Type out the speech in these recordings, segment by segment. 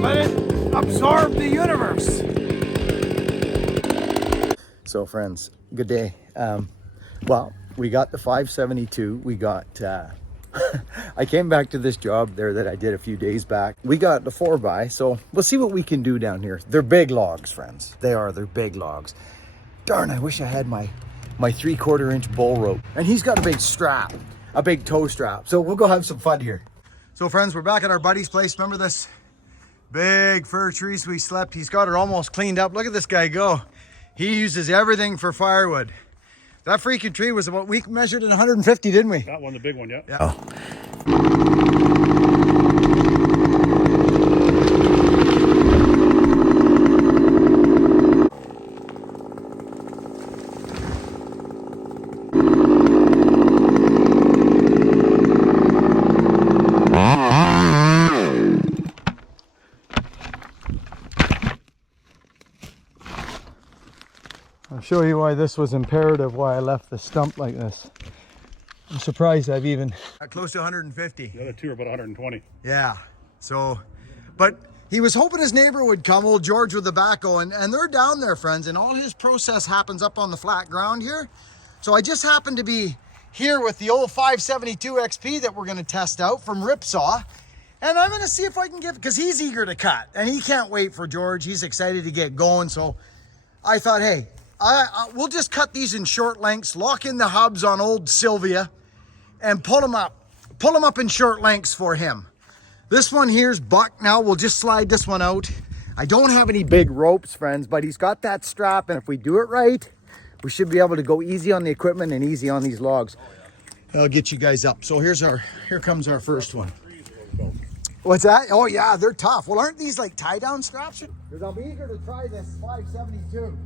Let it absorb the universe. So friends, good day. Well, we got the 572. We got, I came back to this job there that I did a few days back. We got the 4x, so we'll see what we can do down here. They're big logs, friends. They're big logs. Darn, I wish I had my 3/4 inch bull rope. And he's got a big strap, a big tow strap. So we'll go have some fun here. So friends, we're back at our buddy's place. Remember this big fir trees we slept? He's got it almost cleaned up. Look at this guy go. He uses everything for firewood. That freaking tree was about, we measured it 150, didn't we? That one, the big one, yeah. Yeah. I'll show you why this was imperative, why I left the stump like this. I'm surprised I've even got close to 150. The other two are about 120. Yeah, so, but he was hoping his neighbor would come, old George with the backhoe, and they're down there, friends, and all his process happens up on the flat ground here. So I just happened to be here with the old 572 XP that we're gonna test out from Ripsaw. And I'm gonna see if I can give, because he's eager to cut, and he can't wait for George. He's excited to get going, so I thought, hey, we'll just cut these in short lengths, lock in the hubs on old Sylvia, and pull them up in short lengths for him. This one here's buck. Now we'll just slide this one out. I don't have any big ropes, friends, but he's got that strap, and if we do it right, we should be able to go easy on the equipment and easy on these logs. I'll get you guys up. So here comes our first one. What's that? Oh yeah, they're tough. Well, aren't these like tie down straps? Because I'm eager to try this 572.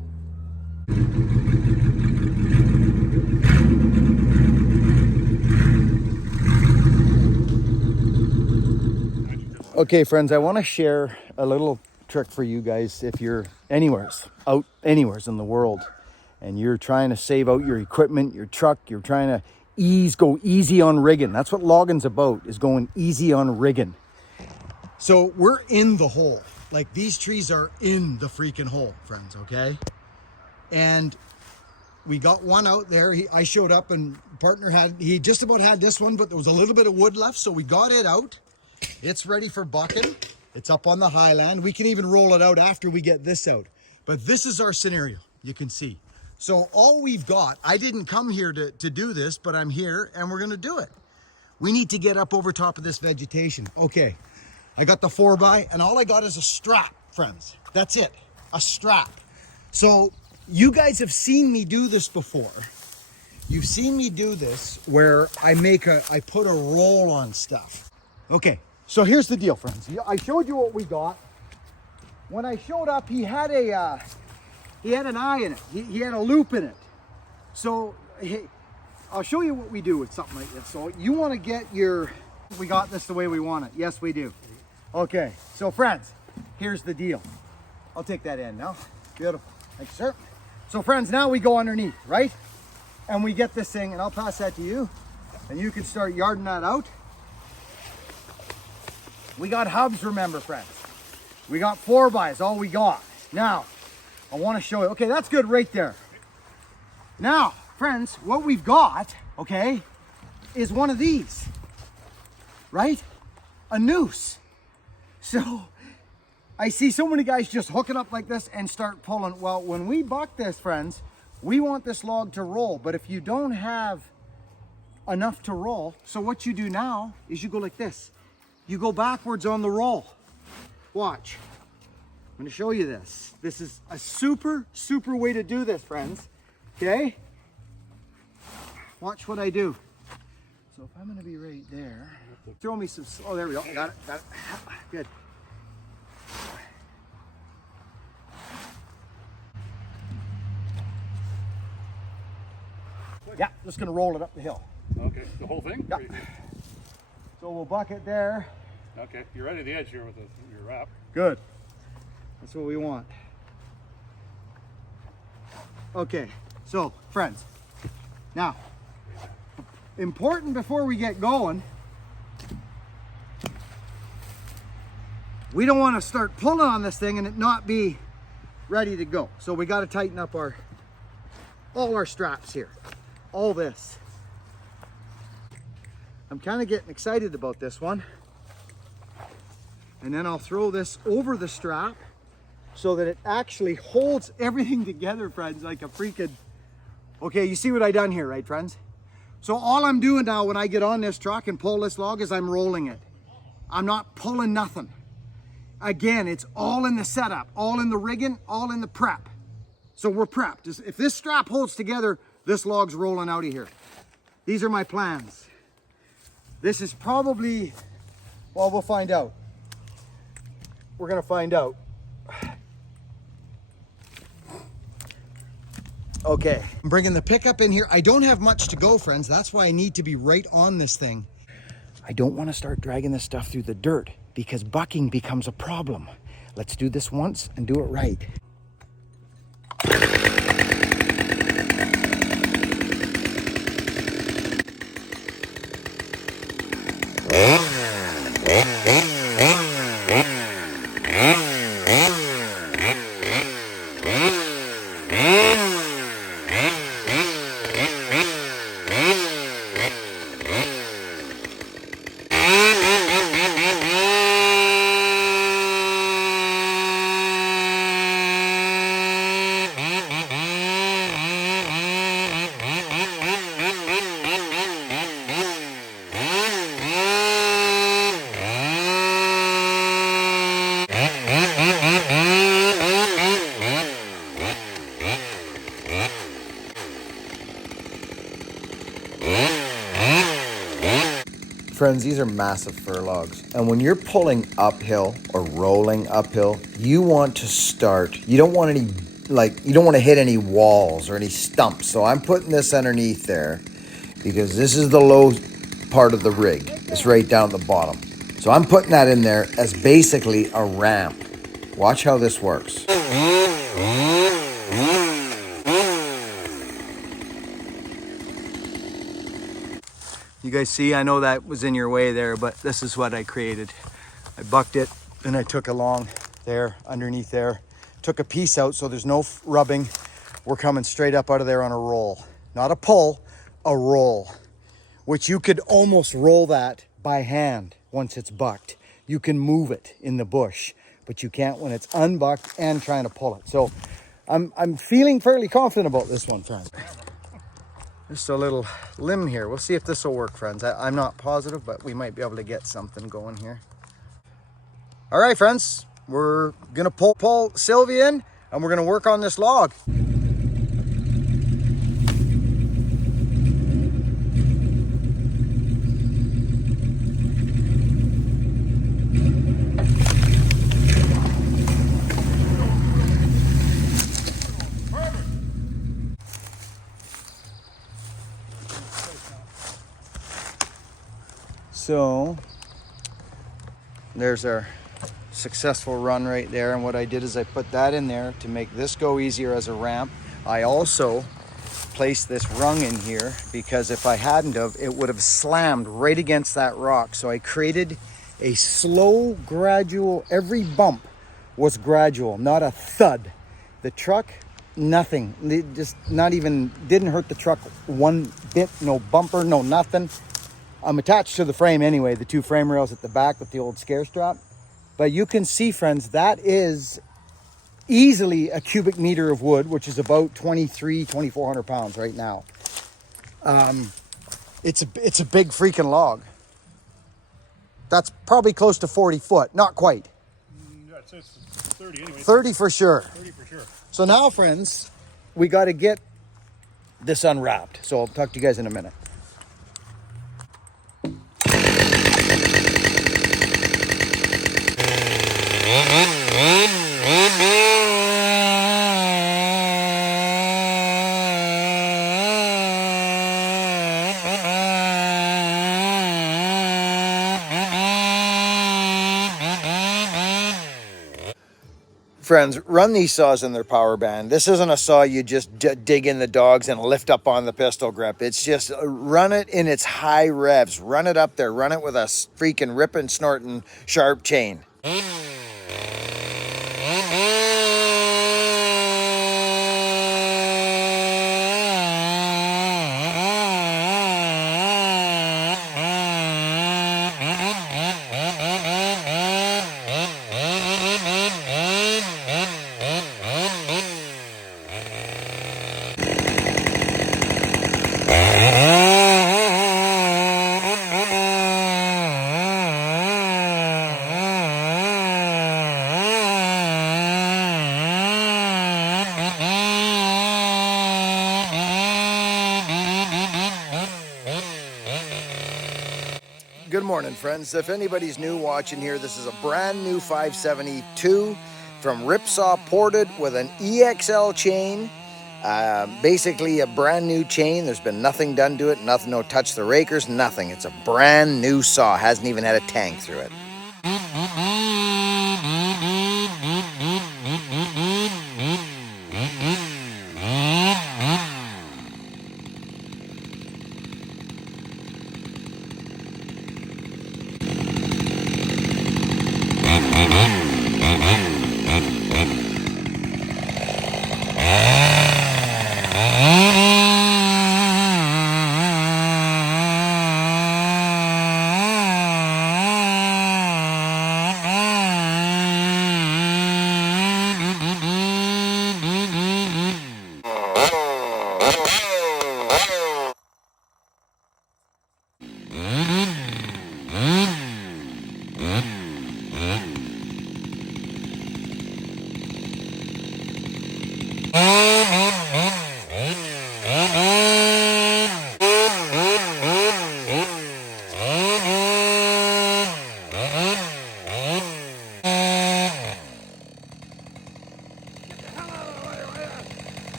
Okay, friends, I want to share a little trick for you guys if you're anywheres in the world and you're trying to save out your equipment, your truck, you're trying to go easy on rigging. That's what logging's about, is going easy on rigging. So we're in the hole. Like, these trees are in the freaking hole, friends, okay? And we got one out there. I showed up and partner he just about had this one, but there was a little bit of wood left, so we got it out. It's ready for bucking. It's up on the highland. We can even roll it out after we get this out. But this is our scenario, you can see. So all we've got, I didn't come here to do this, but I'm here and we're gonna do it. We need to get up over top of this vegetation. Okay, I got the 4x and all I got is a strap, friends. That's it, a strap. So you guys have seen me do this before. You've seen me do this where I put a roll on stuff. Okay, so here's the deal, friends. I showed you what we got. When I showed up, he had an eye in it. He had a loop in it. So I'll show you what we do with something like this. So you want to get we got this the way we want it. Yes, we do. Okay, so friends, here's the deal. I'll take that in now. Beautiful. Thank you, sir. So friends, now we go underneath, right? And we get this thing, and I'll pass that to you. And you can start yarding that out. We got hubs, remember, friends. We got 4x's, all we got. Now, I want to show you. Okay, that's good right there. Now, friends, what we've got, okay, is one of these, right? A noose. So, I see so many guys just hook it up like this and start pulling. Well, when we buck this, friends, we want this log to roll. But if you don't have enough to roll, so what you do now is you go like this. You go backwards on the roll. Watch. I'm going to show you this. This is a super, super way to do this, friends. Okay? Watch what I do. So if I'm going to be right there, throw me some, oh, there we go. Got it, got it. Good. Yeah, just going to roll it up the hill. Okay, the whole thing? Yeah. So we'll buck it there. Okay, you're right at the edge here with your wrap. Good. That's what we want. Okay, so friends, now, important before we get going, we don't want to start pulling on this thing and it not be ready to go. So we got to tighten up all our straps here, all this. I'm kind of getting excited about this one. And then I'll throw this over the strap so that it actually holds everything together, friends, like a freaking... Okay, you see what I done here, right, friends? So all I'm doing now when I get on this truck and pull this log is I'm rolling it. I'm not pulling nothing. Again, it's all in the setup, all in the rigging, all in the prep. So we're prepped. If this strap holds together, this log's rolling out of here. These are my plans. This is probably, well, we'll find out. We're gonna find out. Okay, I'm bringing the pickup in here. I don't have much to go, friends. That's why I need to be right on this thing. I don't want to start dragging this stuff through the dirt because bucking becomes a problem. Let's do this once and do it right. Friends, these are massive fir logs. And when you're pulling uphill or rolling uphill, you want to start, you don't want to hit any walls or any stumps. So I'm putting this underneath there because this is the low part of the rig. It's right down at the bottom. So I'm putting that in there as basically a ramp. Watch how this works. You guys see, I know that was in your way there, but this is what I created. I bucked it, then I took along there, underneath there, took a piece out so there's no rubbing. We're coming straight up out of there on a roll. Not a pull, a roll. Which you could almost roll that by hand once it's bucked. You can move it in the bush, but you can't when it's unbucked and trying to pull it. So I'm feeling fairly confident about this one, friends. Just a little limb here. We'll see if this will work, friends. I'm not positive, but we might be able to get something going here. All right, friends, we're gonna pull Sylvia in and we're gonna work on this log. So there's our successful run right there, and what I did is I put that in there to make this go easier as a ramp. I also placed this rung in here because if I hadn't have, it would have slammed right against that rock. So I created a slow, gradual, every bump was gradual, not a thud. The truck, nothing, it just not even, didn't hurt the truck one bit, no bumper, no nothing. I'm attached to the frame anyway, the two frame rails at the back with the old scare strap. But you can see, friends, that is easily a cubic meter of wood, which is about 2,400 pounds right now. It's a big freaking log. That's probably close to 40 foot, not quite. Yeah, it's 30 anyway. 30 for sure. 30 for sure. So now, friends, we got to get this unwrapped. So I'll talk to you guys in a minute. Friends, run these saws in their power band. This isn't a saw you just dig in the dogs and lift up on the pistol grip. It's just run it in its high revs. Run it up there. Run it with a freaking ripping, snorting, sharp chain. Good morning, friends. If anybody's new watching here, this is a brand new 572 from Ripsaw ported with an EXL chain. Basically a brand new chain. There's been nothing done to it, nothing, no touch the rakers, nothing. It's a brand new saw. Hasn't even had a tang through it.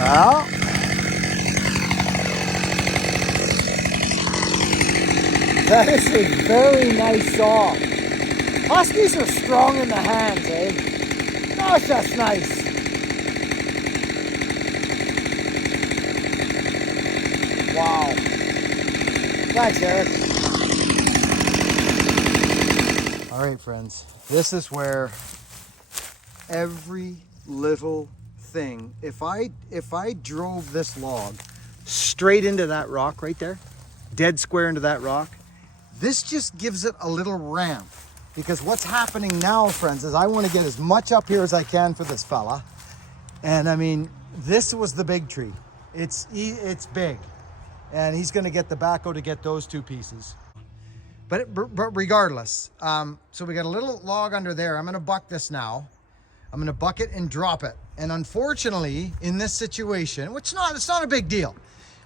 Well, that is a very nice saw. Huskies are strong in the hands, eh? Gosh, that's nice. Wow. Thanks, Eric. All right, friends. This is where every little thing, if I drove this log straight into that rock right there, dead square into that rock, this just gives it a little ramp. Because what's happening now, friends, is I want to get as much up here as I can for this fella. And I mean, this was the big tree. It's big, and he's going to get the backhoe to get those two pieces. But regardless, so we got a little log under there. I'm going to buck this now. I'm going to buck it and drop it. And unfortunately, in this situation, which it's not a big deal.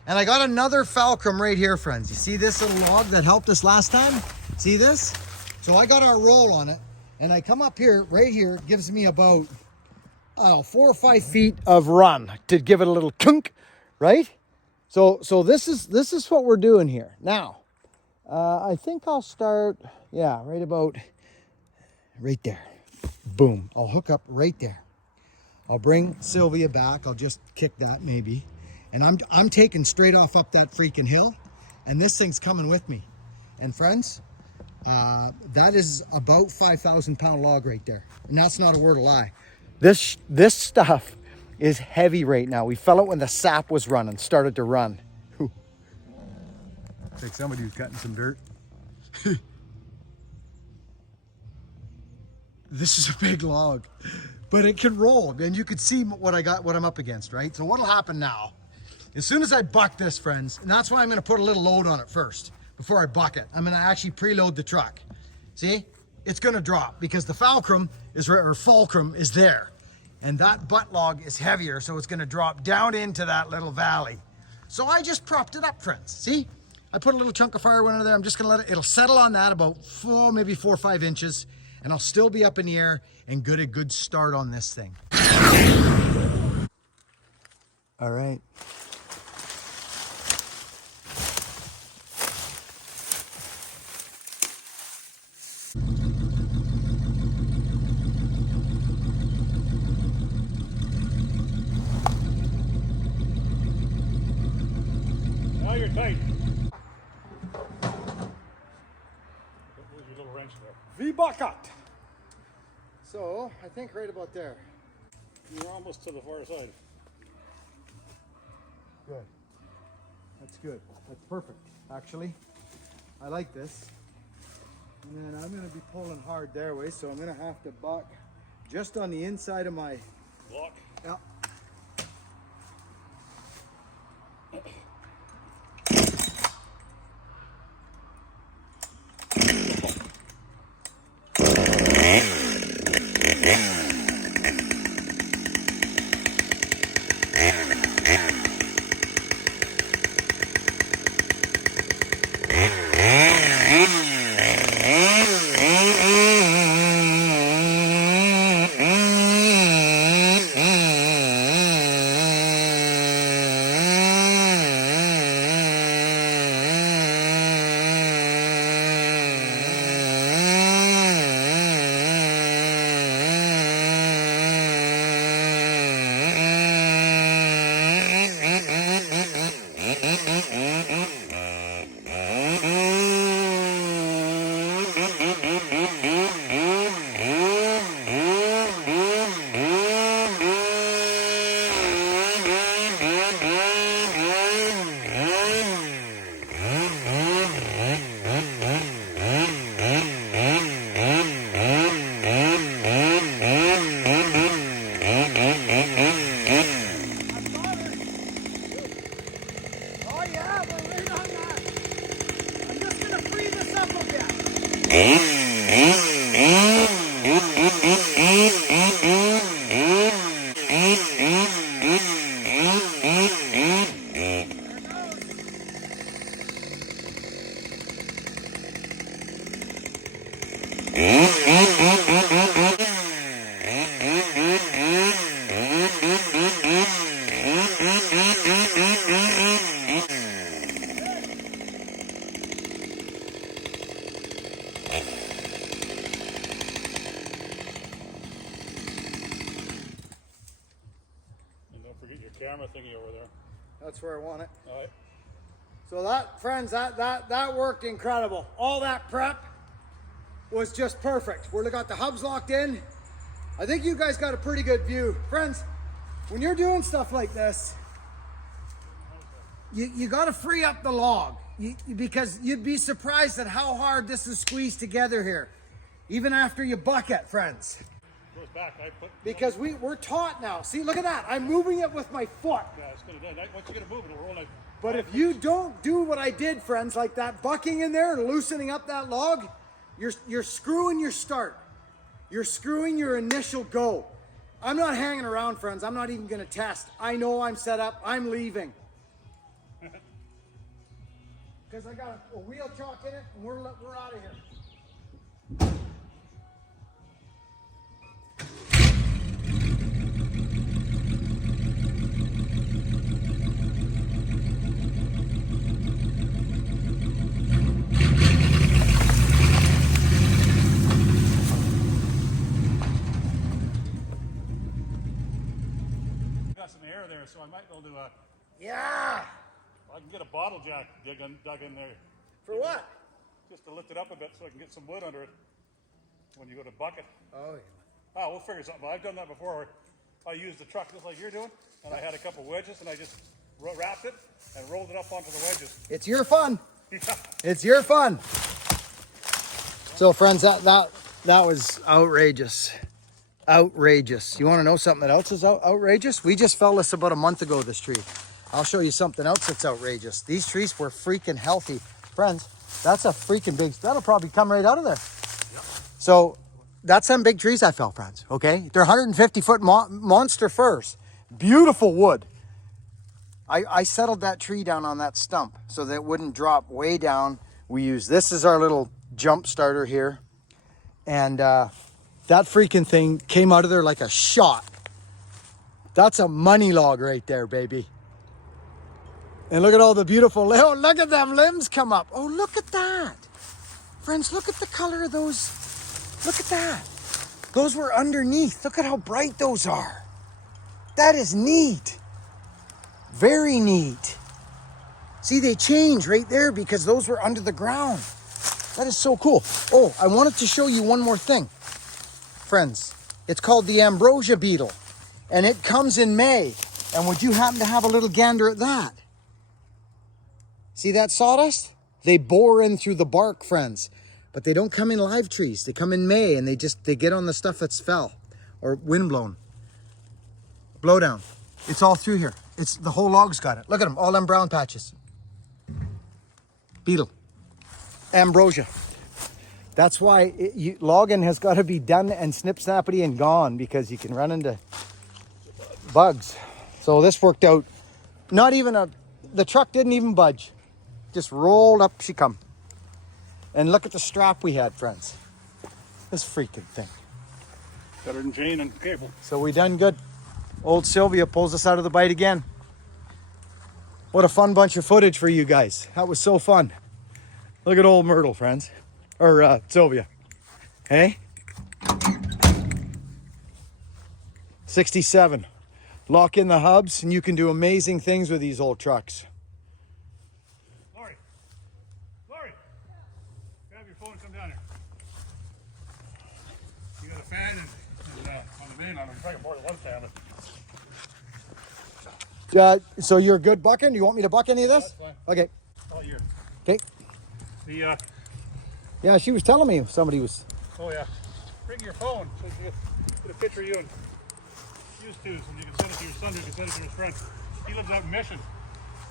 And I got another fulcrum right here, friends. You see this little log that helped us last time? See this? So I got our roll on it, and I come up here, right here, it gives me about, 4 or 5 feet of run to give it a little kunk, right? So this is what we're doing here. Now, I think I'll start, right about right there. Boom, I'll hook up right there. I'll bring Sylvia back. I'll just kick that maybe. And I'm taking straight off up that freaking hill, and this thing's coming with me. And friends, that is about 5,000 pound log right there. And that's not a word of lie. This stuff is heavy right now. We fell it when the sap was running, started to run. It's like somebody who's cutting some dirt. This is a big log, but it can roll, and you can see what I'm up against, right? So what'll happen now, as soon as I buck this, friends, and that's why I'm gonna put a little load on it first, before I buck it. I'm gonna actually preload the truck. See? it's gonna drop because the fulcrum is there. And that butt log is heavier, so it's gonna drop down into that little valley. So I just propped it up, friends. See? I put a little chunk of firewood under there. I'm just gonna let it, it'll settle on that about maybe 4 or 5 inches, and I'll still be up in the air and get a good start on this thing. All right. Now you're tight. Where's your little wrench there? V-bucket. So I think right about there. You're almost to the far side. Good. That's good. That's perfect, actually. I like this. And then I'm going to be pulling hard their way, so I'm going to have to buck just on the inside of my Block. Yeah. Camera thingy over there. That's where I want it. All right. So that, friends, that worked incredible. All that prep was just perfect. We got the hubs locked in. I think you guys got a pretty good view. Friends, when you're doing stuff like this, you got to free up the log because you'd be surprised at how hard this is squeezed together here, even after you bucket, friends. Goes back. Because we're taught now. See, look at that. I'm moving it with my foot. Yeah, it's gonna do. Once you get it moving, it'll roll like. But if you don't do what I did, friends, like that bucking in there and loosening up that log, you're screwing your start. You're screwing your initial go. I'm not hanging around, friends. I'm not even gonna test. I know I'm set up. I'm leaving. Because I got a wheel chock in it and we're out of here. Got some air there, so I might be able to. Yeah. I can get a bottle jack dug in there. For what? Just to lift it up a bit so I can get some wood under it when you go to bucket. Oh, Oh, we'll figure something out. I've done that before. I used the truck just like you're doing, and I had a couple wedges, and I just wrapped it and rolled it up onto the wedges. it's your fun. It's your fun. So, friends, that was outrageous. Outrageous. You want to know something else is outrageous? We just fell this about a month ago, this tree. I'll show you something else that's outrageous. These trees were freaking healthy. Friends, that's a freaking big, that'll probably come right out of there. Yep. So that's some big trees I fell, friends, okay? They're 150-foot monster firs. Beautiful wood. I settled that tree down on that stump so that it wouldn't drop way down. We use this as our little jump starter here. And that freaking thing came out of there like a shot. That's a money log right there, baby. And look at all the beautiful, oh, look at them limbs come up. Oh, look at that. Friends, look at the color of those. Look at that. Those were underneath. Look at how bright those are. That is neat. Very neat. See, they change right there because those were under the ground. That is so cool. Oh, I wanted to show you one more thing. Friends, it's called the ambrosia beetle. And it comes in May. And would you happen to have a little gander at that? See that sawdust? They bore in through the bark, friends. But they don't come in live trees. They come in May and they get on the stuff that's fell or windblown. Blow down. It's all through here. It's the whole log's got it. Look at them, all them brown patches. Beetle. Ambrosia. That's why logging has got to be done and snip-snappity and gone because you can run into bugs. So this worked out. The truck didn't even budge. Just rolled up she come. And look at the strap we had, friends. This freaking thing. Better than chain and cable. So we done good. Old Sylvia pulls us out of the bite again. What a fun bunch of footage for you guys. That was so fun. Look at old Myrtle, friends. Or Sylvia. Hey? 67. Lock in the hubs and you can do amazing things with these old trucks. Lori, grab your phone and come down here. You got a fan and on the main line. I'm trying to more than one fan. So you're good bucking? You want me to buck any of this? That's fine. Okay. All year. Okay. The Yeah, she was telling me somebody was. oh yeah. Bring your phone so you get a picture of you and used to, so you can send it to your son, who can send it to his friend. He lives out in Mission,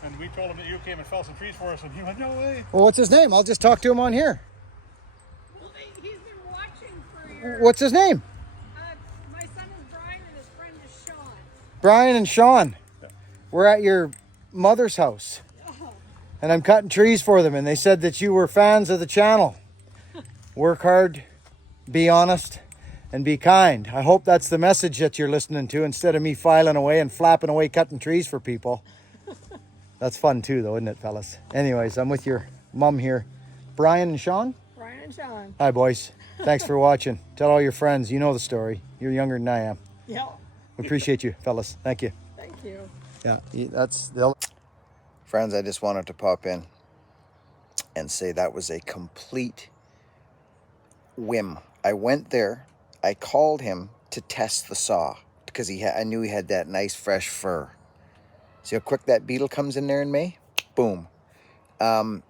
and we told him that you came and fell some trees for us, and he went, no way. Well, what's his name? I'll just talk to him on here. Well, he's been watching for your... What's his name? my son is Brian and his friend is Sean. Brian and Sean. We're at your mother's house. And I'm cutting trees for them, and they said that you were fans of the channel. Work hard, be honest, and be kind. I hope that's the message that you're listening to instead of me filing away and flapping away cutting trees for people. That's fun too, though, isn't it, fellas? Anyways, I'm with your mom here. Brian and Sean? Brian and Sean. Hi, boys. Thanks for watching. Tell all your friends. You know the story. You're younger than I am. Yeah. We appreciate you, fellas. Thank you. Thank you. Yeah, that's the... Friends, I just wanted to pop in and say that was a complete whim. I went there. I called him to test the saw because I knew he had that nice fresh fur. See how quick that beetle comes in there in May? Boom. And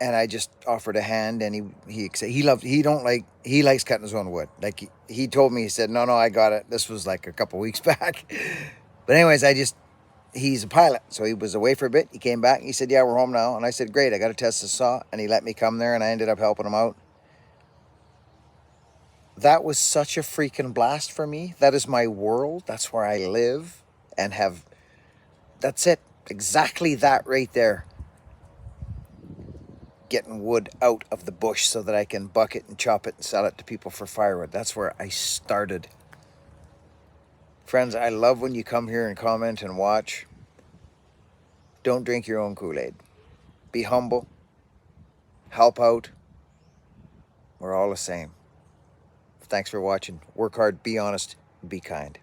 I just offered a hand, and he likes cutting his own wood. Like he told me, he said, no, I got it. This was like a couple weeks back. But anyways, he's a pilot, so he was away for a bit. He came back and he said, yeah, we're home now. And I said, great, I got to test the saw. And he let me come there, and I ended up helping him out. That was such a freaking blast for me. That is my world. That's where I live and that's it. Exactly that right there. Getting wood out of the bush so that I can buck it and chop it and sell it to people for firewood. That's where I started. Friends, I love when you come here and comment and watch. Don't drink your own Kool-Aid. Be humble. Help out. We're all the same. Thanks for watching. Work hard, be honest, be kind.